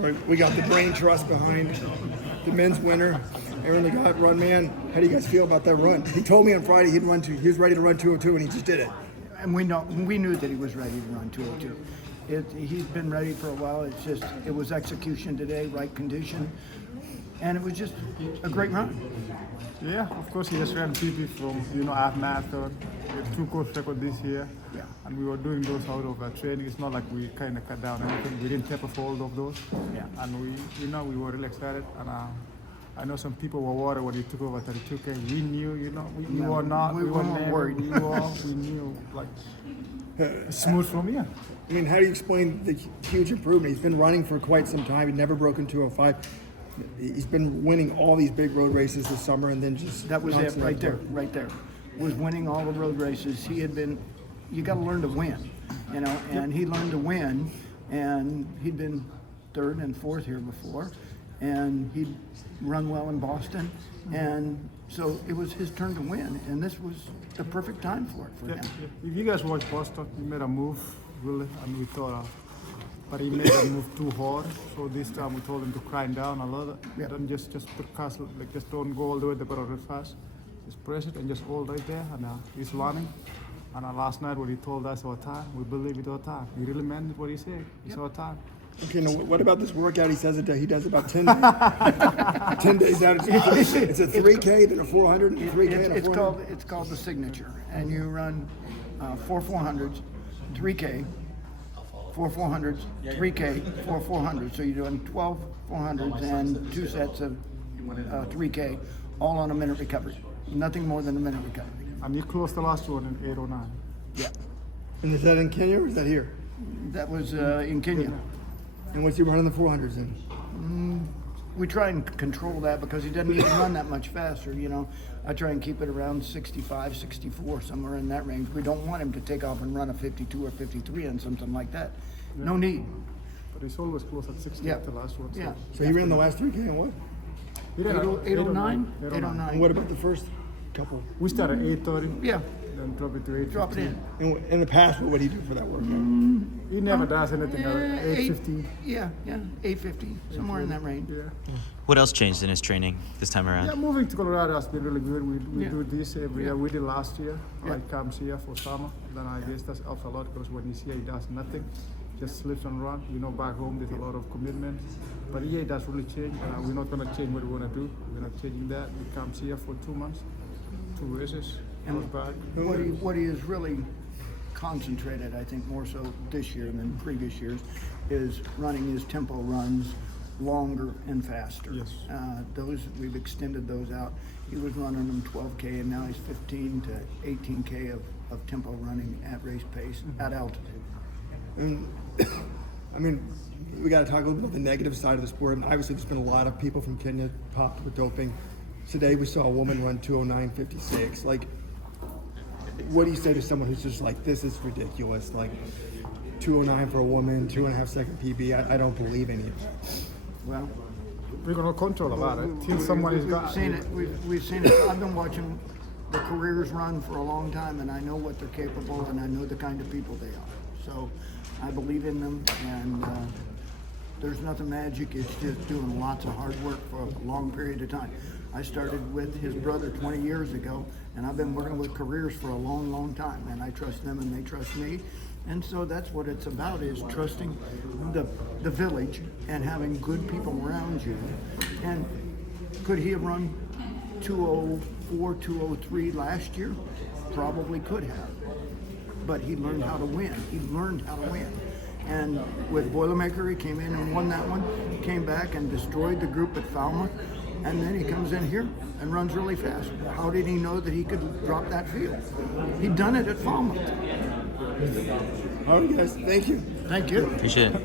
All right, we got the brain trust behind the men's winner, Haron Lagat run. Man, how do you guys feel about that run? He told me on Friday he was ready to run 202, and he just did it. And we knew that he was ready to run 202. He's been ready for a while. It's just it was execution today, right condition, and it was just a great run. Yeah, of course he has ran PB from half marathon. We have 2 course record this year, Yeah. and we were doing those out of training. It's not like we kind of cut down anything. We didn't taper for all of those. Yeah. And we were really excited. And I know some people were worried when he took over 32K. We knew, we were not. We weren't worried. We knew, like, smooth from here. I mean, how do you explain the huge improvement? He's been running for quite some time. He'd never broken 205. He's been winning all these big road races this summer, and then just That was it right there. Was winning all the road races. He had been. You got to learn to win, and he learned to win, and he'd been 3rd and 4th here before, and he'd run well in Boston, and so it was his turn to win, and this was the perfect time for Yeah, him. yeah. If you guys watch Boston, he made a move, really, and we thought, but he made a move too hard. So this time we told him to grind down a lot. Yeah. Don't just put castle, like just don't go all the way to the bottom fast. Just press it and just hold right there, and he's running. And last night when he told us our time, we believe it our time. He really meant what he said. It's our time. Okay, now what about this workout? He says he does about 10 days. 10 days out. It's a 3K, then a 400, and a 3K, and a 400. It's called the signature, and you run 4 400s, 3K, 4 400s, 3K, 4 400s. So you're doing 12 400s and 2 sets of 3K, all on a minute recovery. Nothing more than a minute recovery. And he closed the last one in 8:09. Yeah, And is that in Kenya or is that here? that was in Kenya. And what's he running the 400s in? We try and control that because he doesn't even run that much faster, I try and keep it around 65, 64, somewhere in that range. We don't want him to take off and run a 52 or 53 and something like that. No need. But he's always close at 60 Yeah. at the last one. So Yeah. So he ran the last 3K in what? He ran 809? 809. And what about the first couple? We started at 8:30. Yeah, Then drop it to 8:15. drop it in. In the past, what would he do for that workout? He never does anything at 8:15. Yeah, 850, somewhere in that range. Yeah. What else changed in his training this time around? Yeah, moving to Colorado has been really good. We Yeah. do this every year. We did last year. Yeah. I comes here for summer. Then I guess that helps a lot because when he's here, he does nothing. Just sleeps and run. Back home there's a lot of commitment. But here it does really change. We're not going to change what we want to do. We're not changing that. He comes here for 2 months, 2 races, goes back. What he is really concentrated, I think more so this year than previous years, is running his tempo runs longer and faster. Yes. Those we've extended those out. He was running them 12K, and now he's 15 to 18K of tempo running at race pace at altitude. And, I mean, we got to talk a little bit about the negative side of the sport. And obviously, there's been a lot of people from Kenya popped with doping. Today, we saw a woman run 209.56. Like, what do you say to someone who's just like, this is ridiculous? Like, 209 for a woman, 2.5 second PB. I don't believe any of that. Well, We're going to control about it till someone is we've got. seen it. We've seen it. I've been watching the Korir's run for a long time, and I know what they're capable, and I know the kind of people they are. So I believe in them, and there's nothing magic. It's just doing lots of hard work for a long period of time. I started with his brother 20 years ago, and I've been working with Korir's for a long, long time, and I trust them and they trust me. And so that's what it's about, is trusting the village and having good people around you. And could he have run 204, 203 last year? Probably could have. But he learned how to win. And with Boilermaker, he came in and won that one, came back and destroyed the group at Falmouth, and then he comes in here and runs really fast. How did he know that he could drop that field? He'd done it at Falmouth. All right, guys. Thank you. Thank you. Appreciate it.